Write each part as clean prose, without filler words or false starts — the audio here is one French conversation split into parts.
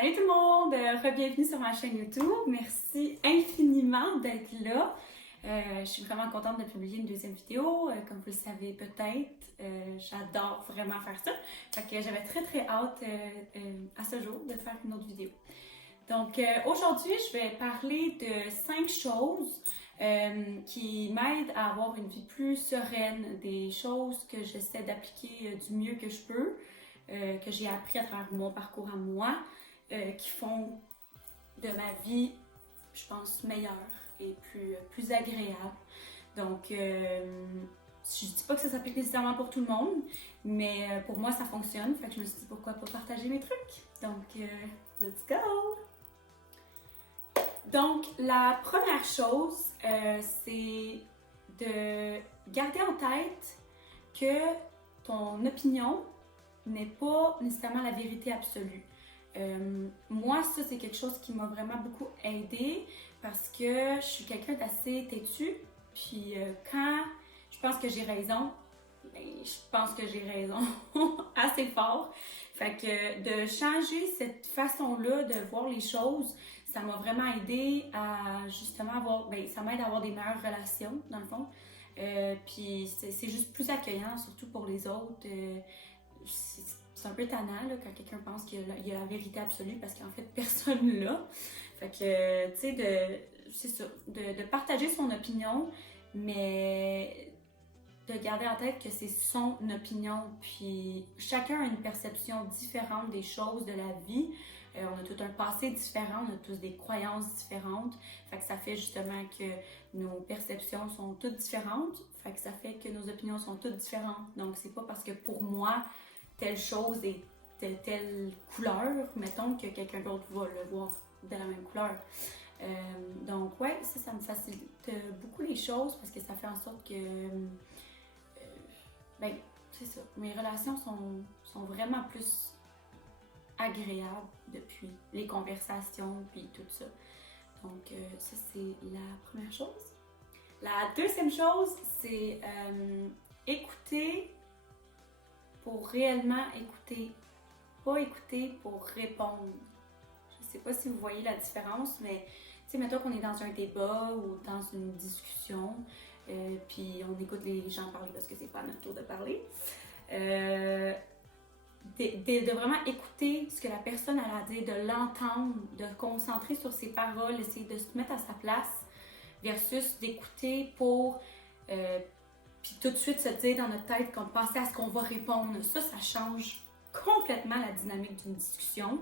Salut tout le monde! Re-bienvenue sur ma chaîne YouTube. Merci infiniment d'être là. Je suis vraiment contente de publier une deuxième vidéo. Comme vous le savez peut-être, j'adore vraiment faire ça. Fait que j'avais très hâte à ce jour de faire une autre vidéo. Donc aujourd'hui, je vais parler de 5 choses qui m'aident à avoir une vie plus sereine, des choses que j'essaie d'appliquer du mieux que je peux, que j'ai appris à travers mon parcours à moi, qui font de ma vie, je pense, meilleure et plus agréable. Donc, je dis pas que ça s'applique nécessairement pour tout le monde, mais pour moi, ça fonctionne. Fait que je me suis dit, pourquoi pas partager mes trucs? Donc, let's go! Donc, la première chose, c'est de garder en tête que ton opinion n'est pas nécessairement la vérité absolue. Moi, ça, c'est quelque chose qui m'a vraiment beaucoup aidée parce que je suis quelqu'un d'assez têtu. Puis quand je pense que j'ai raison, ben, je pense que j'ai raison assez fort. Fait que de changer cette façon-là de voir les choses, ça m'a vraiment aidé à justement avoir, ben, ça m'aide à avoir des meilleures relations, dans le fond. Puis c'est juste plus accueillant, surtout pour les autres. C'est un peu tannant là, quand quelqu'un pense qu'il y a la vérité absolue parce qu'en fait, personne l'a. Fait que, tu sais, c'est ça, de partager son opinion, mais de garder en tête que c'est son opinion. Puis chacun a une perception différente des choses, de la vie. On a tout un passé différent, on a tous des croyances différentes. Fait que ça fait justement que nos perceptions sont toutes différentes. Fait que ça fait que nos opinions sont toutes différentes. Donc, c'est pas parce que pour moi, telle chose est de telle couleur, mettons, que quelqu'un d'autre va le voir de la même couleur. Donc, ouais, ça me facilite beaucoup les choses parce que ça fait en sorte que, ben, c'est ça, mes relations sont vraiment plus agréables depuis les conversations puis tout ça. Donc, ça, c'est la première chose. La deuxième chose, c'est écouter pour réellement écouter, pas écouter pour répondre. Je sais pas si vous voyez la différence, mais tu sais, mettons qu'on est dans un débat ou dans une discussion, puis on écoute les gens parler parce que c'est pas notre tour de parler. De vraiment écouter ce que la personne a à dire, de l'entendre, de concentrer sur ses paroles, essayer de se mettre à sa place, versus d'écouter pour puis tout de suite se dire dans notre tête qu'on pensait à ce qu'on va répondre. Ça change complètement la dynamique d'une discussion.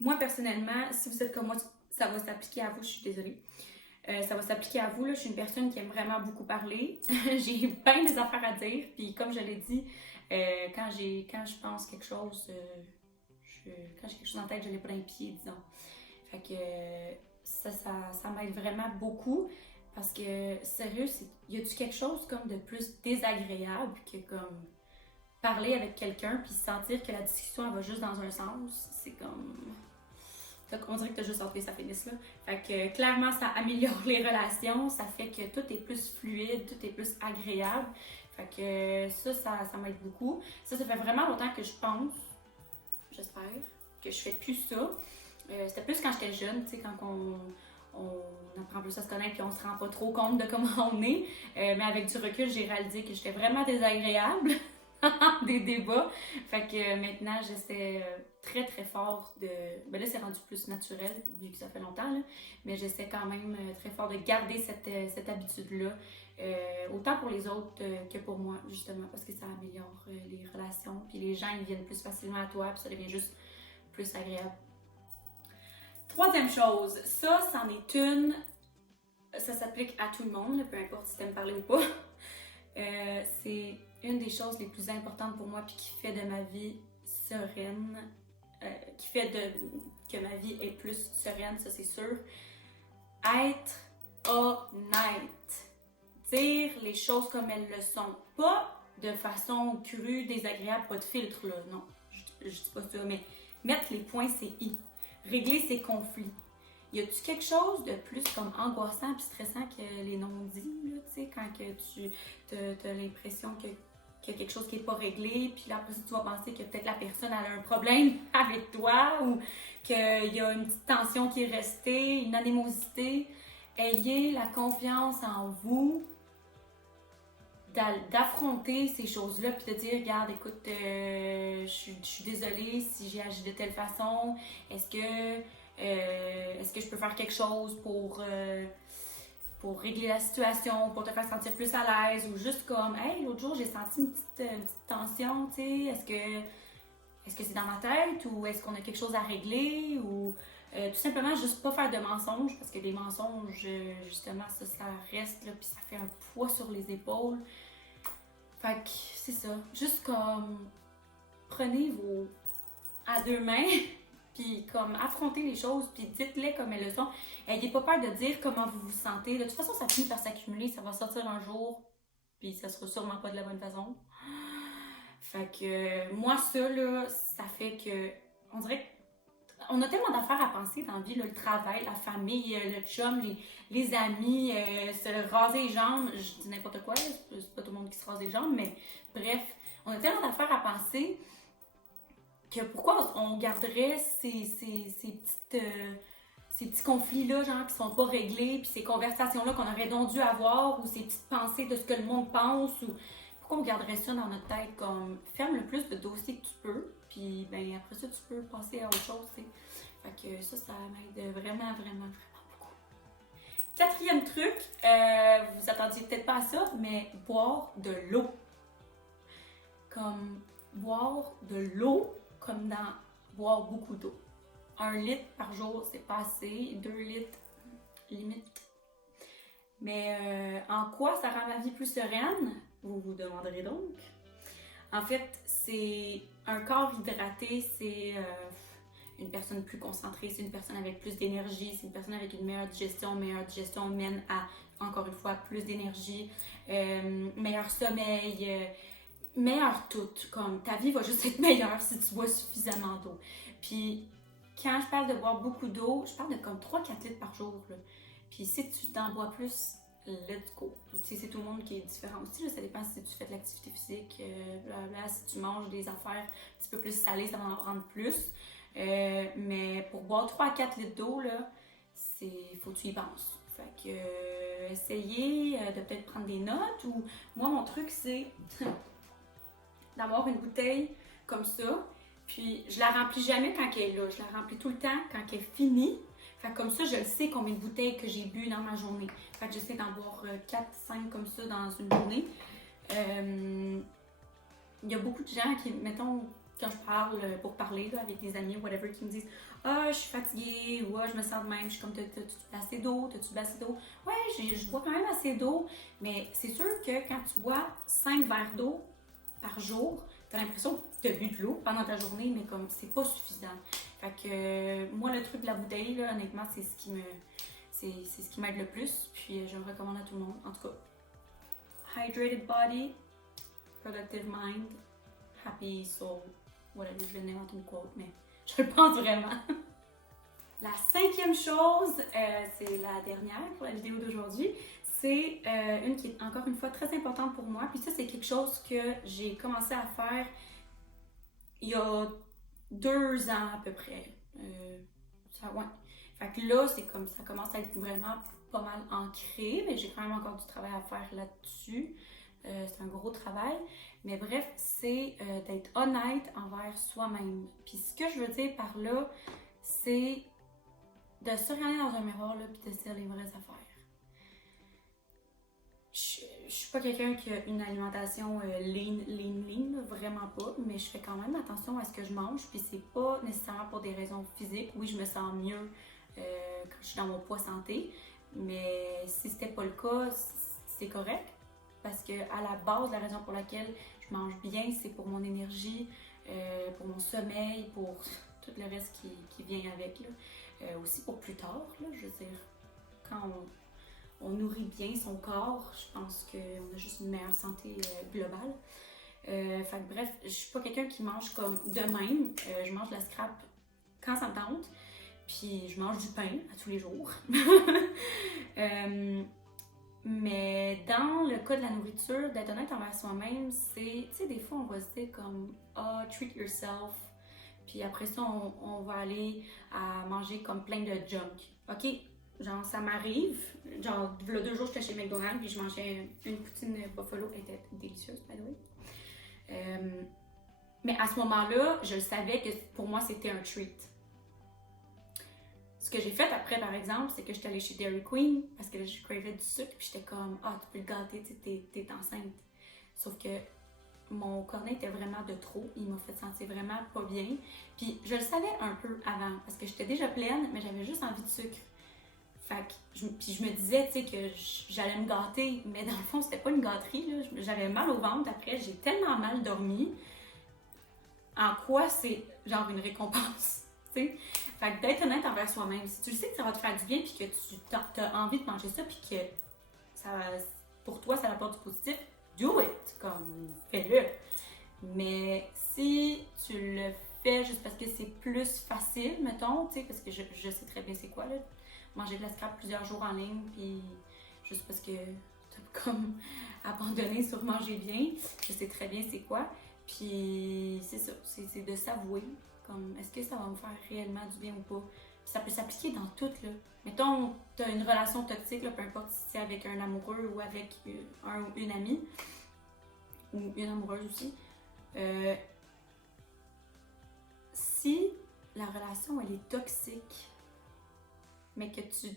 Moi, personnellement, si vous êtes comme moi, ça va s'appliquer à vous, je suis désolée. Ça va s'appliquer à vous, là, je suis une personne qui aime vraiment beaucoup parler. J'ai bien des affaires à dire, puis comme je l'ai dit, quand je pense quelque chose, quand j'ai quelque chose en tête, je l'ai pas dans les pieds, disons. Fait que ça m'aide vraiment beaucoup. Parce que, sérieux, y a-tu quelque chose comme de plus désagréable que comme parler avec quelqu'un puis sentir que la discussion elle va juste dans un sens? C'est comme... On dirait que t'as juste hâte que ça finisse là. Fait que clairement, ça améliore les relations, ça fait que tout est plus fluide, tout est plus agréable. Fait que ça m'aide beaucoup. Ça fait vraiment longtemps que je pense, j'espère, que je fais plus ça. C'était plus quand j'étais jeune, tu sais, quand on apprend plus à se connaître puis on se rend pas trop compte de comment on est. Mais avec du recul, j'ai réalisé que j'étais vraiment désagréable des débats. Fait que maintenant, j'essaie très fort de... Ben là, c'est rendu plus naturel vu que ça fait longtemps, là. Mais j'essaie quand même très fort de garder cette habitude-là. Autant pour les autres que pour moi, justement, parce que ça améliore les relations. Puis les gens, ils viennent plus facilement à toi puis ça devient juste plus agréable. Troisième chose, ça, c'en est une, ça s'applique à tout le monde, peu importe si t'aimes parler ou pas. C'est une des choses les plus importantes pour moi puis qui fait de ma vie sereine, qui fait que ma vie est plus sereine, ça c'est sûr. Être honnête. Dire les choses comme elles le sont. Pas de façon crue, désagréable, pas de filtre là, non. Je dis pas ça, mais mettre les points c'est i. Régler ses conflits. Y a-tu quelque chose de plus comme angoissant et stressant que les non-dits, là, tu sais, quand que tu as l'impression que qu'il y a quelque chose qui n'est pas réglé, puis là, après ça, tu vas penser que peut-être la personne a un problème avec toi ou qu'il y a une petite tension qui est restée, une animosité. Ayez la confiance en vous d'affronter ces choses-là, puis de dire, regarde, écoute, je suis désolée si j'ai agi de telle façon, est-ce que je peux faire quelque chose pour régler la situation, pour te faire sentir plus à l'aise, ou juste comme, hey, l'autre jour, j'ai senti une petite tension, tu sais, est-ce que c'est dans ma tête, ou est-ce qu'on a quelque chose à régler, ou tout simplement juste pas faire de mensonges, parce que les mensonges, justement, ça reste, là, puis ça fait un poids sur les épaules. Fait que c'est ça, juste comme, prenez vos à deux mains, puis comme affrontez les choses, puis dites-les comme elles le sont. Ayez pas peur de dire comment vous vous sentez. De toute façon, ça finit par s'accumuler, ça va sortir un jour, puis ça sera sûrement pas de la bonne façon. Fait que moi, ça, là, ça fait que, on dirait qu'on a tellement d'affaires à penser dans la vie, là, le travail, la famille, le chum, les amis, se raser les jambes. Je dis n'importe quoi, c'est pas tout le monde qui se rase les jambes, mais bref, on a tellement d'affaires à penser que pourquoi on garderait ces petits conflits-là, genre, qui sont pas réglés, puis ces conversations-là qu'on aurait donc dû avoir, ou ces petites pensées de ce que le monde pense, ou pourquoi on garderait ça dans notre tête, comme, ferme le plus de dossiers que tu peux, puis ben après ça, tu peux passer à autre chose, tu sais. Fait que ça m'aide vraiment, vraiment, vraiment beaucoup. Quatrième truc, vous attendiez peut-être pas à ça, mais boire de l'eau. Comme, boire de l'eau, comme dans boire beaucoup d'eau. 1 litre par jour, c'est pas assez. 2 litres, limite. Mais en quoi ça rend ma vie plus sereine? Vous vous demanderez donc. En fait, c'est un corps hydraté, c'est une personne plus concentrée, c'est une personne avec plus d'énergie, c'est une personne avec une meilleure digestion. Meilleure digestion mène à, encore une fois, plus d'énergie, meilleur sommeil, meilleur tout. Comme ta vie va juste être meilleure si tu bois suffisamment d'eau. Puis, quand je parle de boire beaucoup d'eau, je parle de comme 3-4 litres par jour. Là. Puis si tu t'en bois plus, let's go. C'est tout le monde qui est différent aussi. Là. Ça dépend si tu fais de l'activité physique, blablabla. Si tu manges des affaires un petit peu plus salées, ça va en prendre plus. Mais pour boire 3-4 litres d'eau, là, faut que tu y penses. Fait que essayez de peut-être prendre des notes. Ou moi, mon truc, c'est d'avoir une bouteille comme ça. Puis, je la remplis jamais quand elle est là. Je la remplis tout le temps quand elle est finie. Fait que comme ça, je le sais combien de bouteilles que j'ai bu dans ma journée. Fait que j'essaie d'en boire 4-5 comme ça dans une journée. Il y a beaucoup de gens qui, mettons, quand je parle pour parler là, avec des amis, whatever, qui me disent « Ah, je suis fatiguée » ou « Ah, je me sens de même. » Je suis comme « T'as-tu assez d'eau? T'as-tu assez d'eau? » Ouais, je bois quand même assez d'eau. Mais c'est sûr que quand tu bois 5 verres d'eau par jour, t'as l'impression que t'as bu de l'eau pendant ta journée, mais comme c'est pas suffisant. Fait que moi, le truc de la bouteille, là, honnêtement, c'est ce qui m'aide le plus. Puis je le recommande à tout le monde. En tout cas, hydrated body, productive mind, happy soul, whatever, je vais inventer une quote, mais je le pense vraiment. La 5e chose, c'est la dernière pour la vidéo d'aujourd'hui. C'est une qui est encore une fois très importante pour moi. Puis ça, c'est quelque chose que j'ai commencé à faire il y a 2 ans à peu près. Ouais. Fait que là, c'est comme ça commence à être vraiment pas mal ancré, mais j'ai quand même encore du travail à faire là-dessus. C'est un gros travail. Mais bref, c'est d'être honnête envers soi-même. Puis ce que je veux dire par là, c'est de se regarder dans un miroir là, puis de se dire les vraies affaires. Je suis pas quelqu'un qui a une alimentation lean, vraiment pas, mais je fais quand même attention à ce que je mange, puis c'est pas nécessairement pour des raisons physiques. Oui, je me sens mieux quand je suis dans mon poids santé, mais si c'était pas le cas, c'est correct, parce que à la base, la raison pour laquelle je mange bien, c'est pour mon énergie, pour mon sommeil, pour tout le reste qui vient avec, là. Aussi pour plus tard, là, je veux dire, quand on nourrit bien son corps, je pense qu'on a juste une meilleure santé globale. Fait que bref, je suis pas quelqu'un qui mange comme de même. Je mange de la scrap quand ça me tente. Puis je mange du pain à tous les jours. Mais dans le cas de la nourriture, d'être honnête envers soi-même, c'est, tu sais, des fois on va se dire comme, ah, treat yourself. Puis après ça, on va aller à manger comme plein de junk. OK? Genre, ça m'arrive. Genre, il y a 2 jours, j'étais chez McDonald's, puis je mangeais une poutine buffalo. Elle était délicieuse, by the way. Mais à ce moment-là, je savais que pour moi, c'était un treat. Ce que j'ai fait après, par exemple, c'est que j'étais allée chez Dairy Queen parce que là, je cravais du sucre, puis j'étais comme, ah, tu peux le gâter, t'es enceinte. Sauf que mon cornet était vraiment de trop. Il m'a fait sentir vraiment pas bien. Puis je le savais un peu avant parce que j'étais déjà pleine, mais j'avais juste envie de sucre. Fait que puis je me disais, tu sais, que j'allais me gâter, mais dans le fond, c'était pas une gâterie, là. J'avais mal au ventre après, j'ai tellement mal dormi. En quoi c'est genre une récompense, tu sais? Fait que d'être honnête envers soi-même, si tu le sais que ça va te faire du bien, puis que tu as envie de manger ça, puis que ça, pour toi, ça apporte du positif, do it, comme, fais-le. Mais si tu le fais juste parce que c'est plus facile, mettons, tu sais, parce que je sais très bien c'est quoi, là, manger de la scrap plusieurs jours en ligne, puis juste parce que t'as comme abandonné sur manger bien, je sais très bien c'est quoi. Puis c'est ça, c'est de s'avouer, comme, est-ce que ça va me faire réellement du bien ou pas? Puis ça peut s'appliquer dans tout, là. Mettons, t'as une relation toxique, là, peu importe si c'est avec un amoureux ou avec un ou une amie, ou une amoureuse aussi. Si la relation, elle est toxique, mais que tu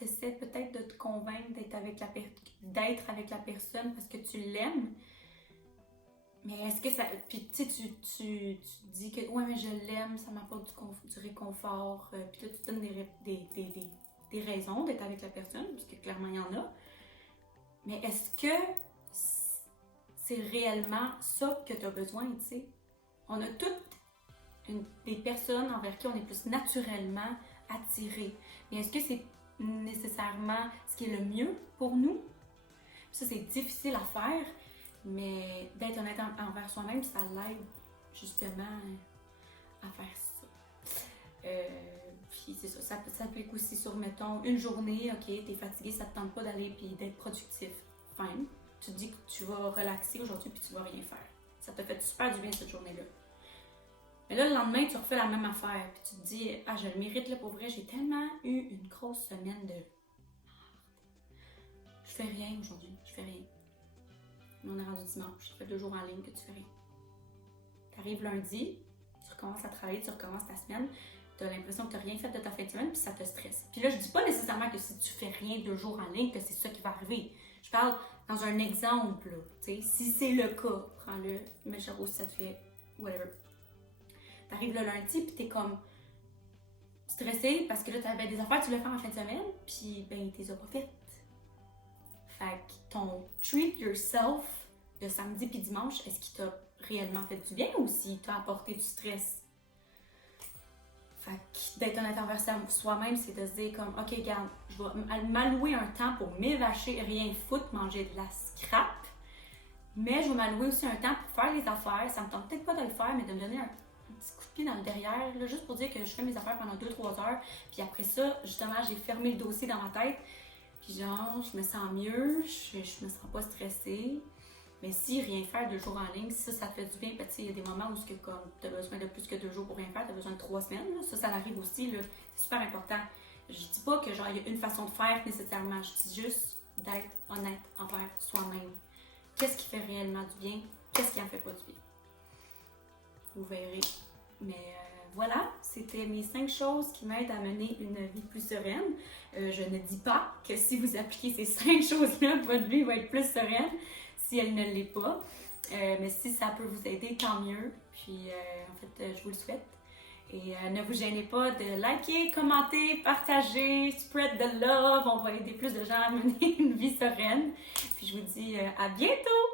essaies peut-être de te convaincre d'être avec la personne parce que tu l'aimes, mais est-ce que ça... Puis tu sais, tu dis que ouais, mais je l'aime, ça m'apporte du réconfort, puis là, tu te donnes des raisons d'être avec la personne, parce que clairement, il y en a. Mais est-ce que c'est réellement ça que tu as besoin, tu sais? On a toutes des personnes envers qui on est plus naturellement attiré. Mais est-ce que c'est nécessairement ce qui est le mieux pour nous? Ça, c'est difficile à faire, mais d'être honnête envers soi-même, ça l'aide justement à faire ça. Puis c'est ça s'applique aussi sur, mettons, une journée, ok, t'es fatigué, ça te tente pas d'aller puis d'être productif. Fine. Tu te dis que tu vas relaxer aujourd'hui puis tu vas rien faire. Ça te fait super du bien cette journée-là. Mais là, le lendemain, tu refais la même affaire. Puis tu te dis, ah, je le mérite, là, pour vrai. J'ai tellement eu une grosse semaine de... Je fais rien aujourd'hui. Je fais rien. On est rendu dimanche. Ça fait 2 jours en ligne que tu fais rien. T'arrives lundi, tu recommences à travailler, tu recommences ta semaine. T'as l'impression que t'as rien fait de ta fin de semaine, puis ça te stresse. Puis là, je dis pas nécessairement que si tu fais rien 2 jours en ligne, que c'est ça qui va arriver. Je parle dans un exemple, là. Tu sais, si c'est le cas, prends-le, mets le chapeau si ça te fait whatever. T'arrives le lundi, puis t'es comme stressé parce que là, t'avais des affaires que tu voulais faire en fin de semaine, puis ben, t'es pas faites. Fait que ton treat yourself de samedi puis dimanche, est-ce qu'il t'a réellement fait du bien ou s'il t'a apporté du stress? Fait que d'être honnête envers soi-même, c'est de se dire comme, ok, regarde, je vais m'allouer un temps pour m'évacher, rien foutre, manger de la scrap, mais je vais m'allouer aussi un temps pour faire les affaires. Ça me tente peut-être pas de le faire, mais de me donner un petit coup de pied dans le derrière, là, juste pour dire que je fais mes affaires pendant 2-3 heures, puis après ça, justement, j'ai fermé le dossier dans ma tête, puis genre, je me sens mieux, je me sens pas stressée. Mais si rien faire 2 jours en ligne, si ça te fait du bien, tu sais, il y a des moments où tu as besoin de plus que 2 jours pour rien faire, tu as besoin de 3 semaines, là. Ça arrive aussi, là. C'est super important. Je dis pas que genre il y a une façon de faire nécessairement, je dis juste d'être honnête envers soi-même. Qu'est-ce qui fait réellement du bien? Qu'est-ce qui en fait pas du bien? Vous verrez. Mais voilà, c'était mes 5 choses qui m'aident à mener une vie plus sereine. Je ne dis pas que si vous appliquez ces 5 choses-là, votre vie va être plus sereine. Si elle ne l'est pas. Mais si ça peut vous aider, tant mieux. Puis, en fait, je vous le souhaite. Et ne vous gênez pas de liker, commenter, partager, spread the love. On va aider plus de gens à mener une vie sereine. Puis, je vous dis à bientôt!